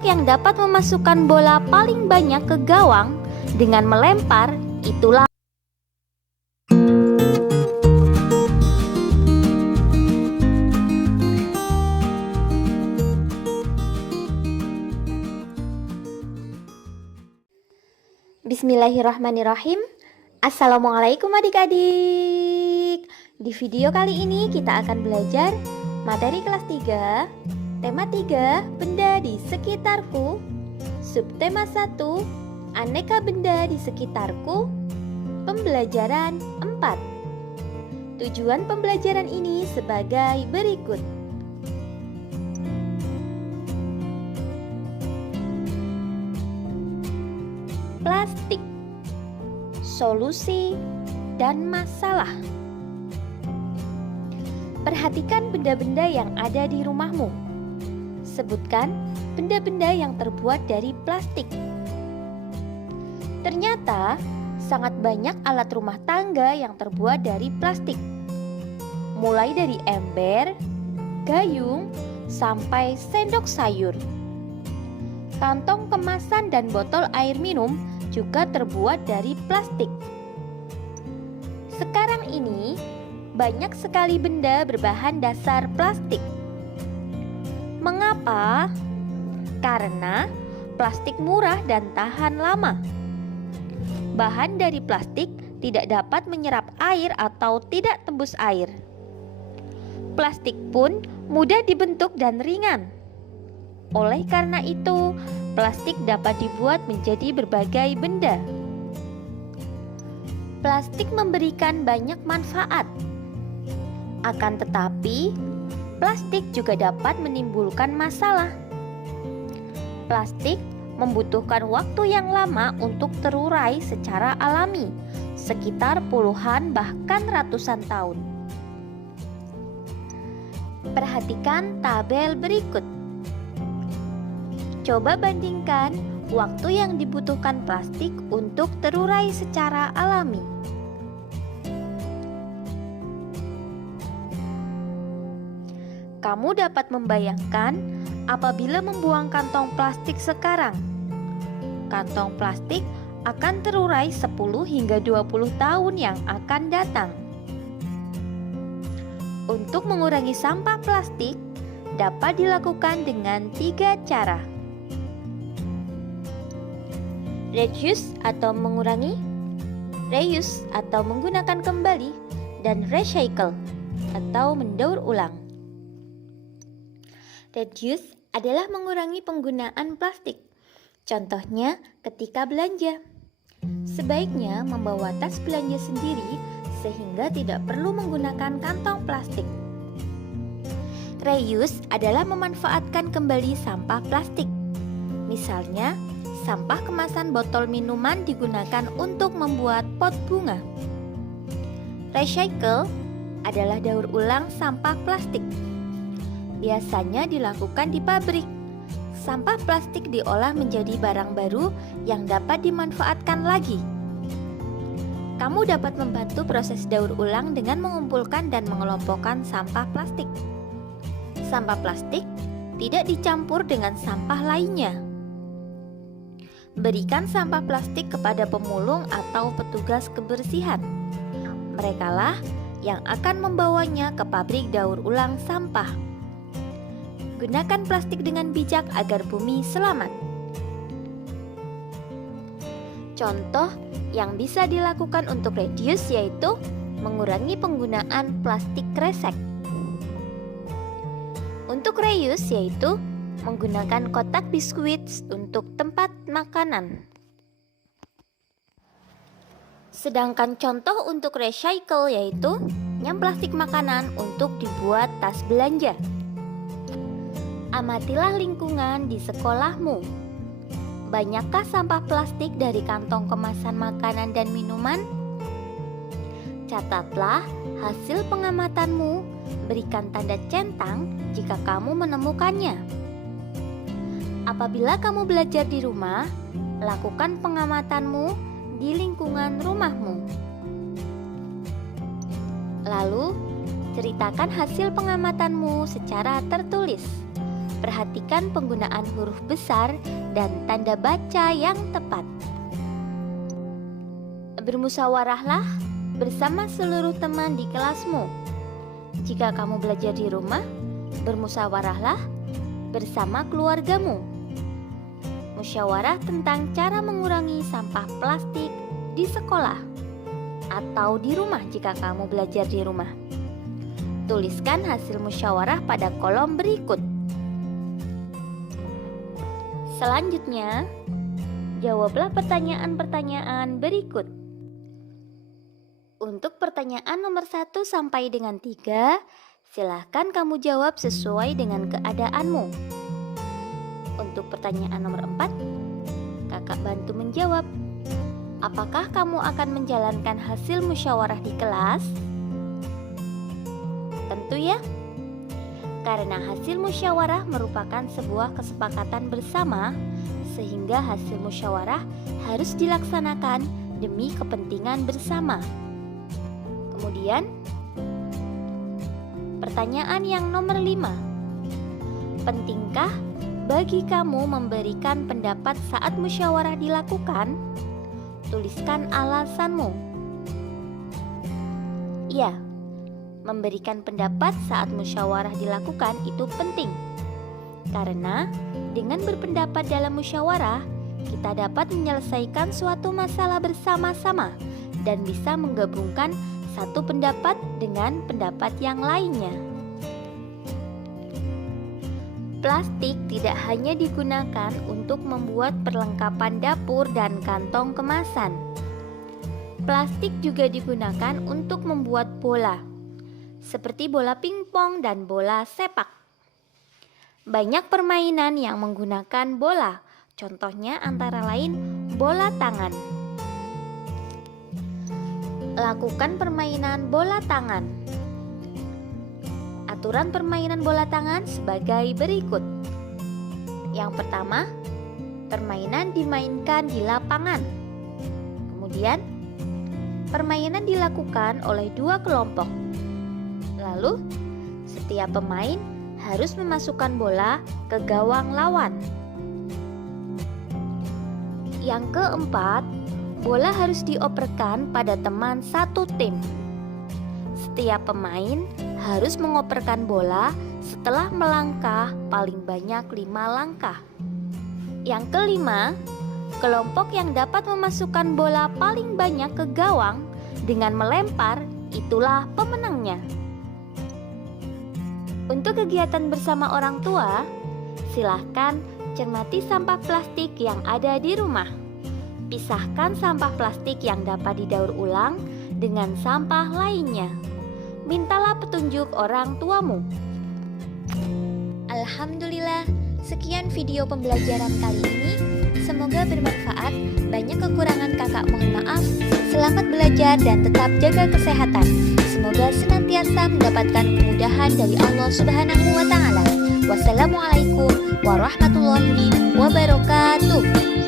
yang dapat memasukkan bola paling banyak ke gawang dengan melempar itulah Bismillahirrahmanirrahim. Assalamualaikum adik-adik. Di video kali ini kita akan belajar materi kelas 3, tema 3, benda di sekitarku, subtema 1, aneka benda di sekitarku, pembelajaran 4. Tujuan pembelajaran ini sebagai berikut. Plastik, solusi dan masalah. Perhatikan benda-benda yang ada di rumahmu. Sebutkan benda-benda yang terbuat dari plastik. Ternyata sangat banyak alat rumah tangga yang terbuat dari plastik. Mulai dari ember, gayung, sampai sendok sayur. Kantong kemasan dan botol air minum juga terbuat dari plastik. Sekarang ini, banyak sekali benda berbahan dasar plastik. Mengapa? Karena plastik murah dan tahan lama. Bahan dari plastik tidak dapat menyerap air atau tidak tembus air. Plastik pun mudah dibentuk dan ringan. Oleh karena itu, plastik dapat dibuat menjadi berbagai benda. Plastik memberikan banyak manfaat. Akan tetapi, plastik juga dapat menimbulkan masalah. Plastik membutuhkan waktu yang lama untuk terurai secara alami, sekitar puluhan bahkan ratusan tahun. Perhatikan tabel berikut. Coba bandingkan waktu yang dibutuhkan plastik untuk terurai secara alami. Kamu dapat membayangkan apabila membuang kantong plastik sekarang. Kantong plastik akan terurai 10 hingga 20 tahun yang akan datang. Untuk mengurangi sampah plastik dapat dilakukan dengan 3 cara. Reduce atau mengurangi, reuse atau menggunakan kembali, dan recycle atau mendaur ulang. Reduce adalah mengurangi penggunaan plastik. Contohnya ketika belanja. Sebaiknya membawa tas belanja sendiri sehingga tidak perlu menggunakan kantong plastik. Reuse adalah memanfaatkan kembali sampah plastik. Misalnya, sampah kemasan botol minuman digunakan untuk membuat pot bunga. Recycle adalah daur ulang sampah plastik. Biasanya dilakukan di pabrik. Sampah plastik diolah menjadi barang baru yang dapat dimanfaatkan lagi. Kamu dapat membantu proses daur ulang dengan mengumpulkan dan mengelompokkan sampah plastik. Sampah plastik tidak dicampur dengan sampah lainnya. Berikan sampah plastik kepada pemulung atau petugas kebersihan. Merekalah yang akan membawanya ke pabrik daur ulang sampah. Gunakan plastik dengan bijak agar bumi selamat. Contoh yang bisa dilakukan untuk reduce yaitu mengurangi penggunaan plastik kresek. Untuk reuse yaitu menggunakan kotak biskuit untuk tempat makanan. Sedangkan contoh untuk recycle yaitu nyam plastik makanan untuk dibuat tas belanja. Amatilah lingkungan di sekolahmu. Banyakkah sampah plastik dari kantong kemasan makanan dan minuman? Catatlah hasil pengamatanmu, berikan tanda centang jika kamu menemukannya. Apabila kamu belajar di rumah, lakukan pengamatanmu di lingkungan rumahmu. Lalu, ceritakan hasil pengamatanmu secara tertulis. Perhatikan penggunaan huruf besar dan tanda baca yang tepat. Bermusyawarahlah bersama seluruh teman di kelasmu. Jika kamu belajar di rumah, bermusyawarahlah bersama keluargamu. Musyawarah tentang cara mengurangi sampah plastik di sekolah atau di rumah jika kamu belajar di rumah. Tuliskan hasil musyawarah pada kolom berikut. Selanjutnya, jawablah pertanyaan-pertanyaan berikut. Untuk pertanyaan nomor 1 sampai dengan 3, silahkan kamu jawab sesuai dengan keadaanmu. Untuk pertanyaan nomor 4, kakak bantu menjawab. Apakah kamu akan menjalankan hasil musyawarah di kelas? Tentu ya, karena hasil musyawarah merupakan sebuah kesepakatan bersama, sehingga hasil musyawarah harus dilaksanakan demi kepentingan bersama. Kemudian, pertanyaan yang nomor 5. Pentingkah bagi kamu memberikan pendapat saat musyawarah dilakukan? Tuliskan alasanmu. Ya, memberikan pendapat saat musyawarah dilakukan itu penting. Karena dengan berpendapat dalam musyawarah, kita dapat menyelesaikan suatu masalah bersama-sama dan bisa menggabungkan satu pendapat dengan pendapat yang lainnya. Plastik tidak hanya digunakan untuk membuat perlengkapan dapur dan kantong kemasan. Plastik juga digunakan untuk membuat bola, seperti bola pingpong dan bola sepak. Banyak permainan yang menggunakan bola, contohnya antara lain bola tangan. Lakukan permainan bola tangan. Aturan permainan bola tangan sebagai berikut. Yang pertama, permainan dimainkan di lapangan. Kemudian, permainan dilakukan oleh 2 kelompok. Lalu, setiap pemain harus memasukkan bola ke gawang lawan. Yang keempat, bola harus dioperkan pada teman satu tim. Setiap pemain harus mengoperkan bola setelah melangkah paling banyak 5 langkah. Yang kelima, kelompok yang dapat memasukkan bola paling banyak ke gawang dengan melempar, itulah pemenangnya. Untuk kegiatan bersama orang tua, silahkan cermati sampah plastik yang ada di rumah. Pisahkan sampah plastik yang dapat didaur ulang dengan sampah lainnya. Mintalah petunjuk orang tuamu. Alhamdulillah, sekian video pembelajaran kali ini. Semoga bermanfaat. Banyak kekurangan kakak mohon maaf. Selamat belajar dan tetap jaga kesehatan. Semoga senantiasa mendapatkan kemudahan dari Allah Subhanahu wa Ta'ala. Wassalamualaikum warahmatullahi wabarakatuh.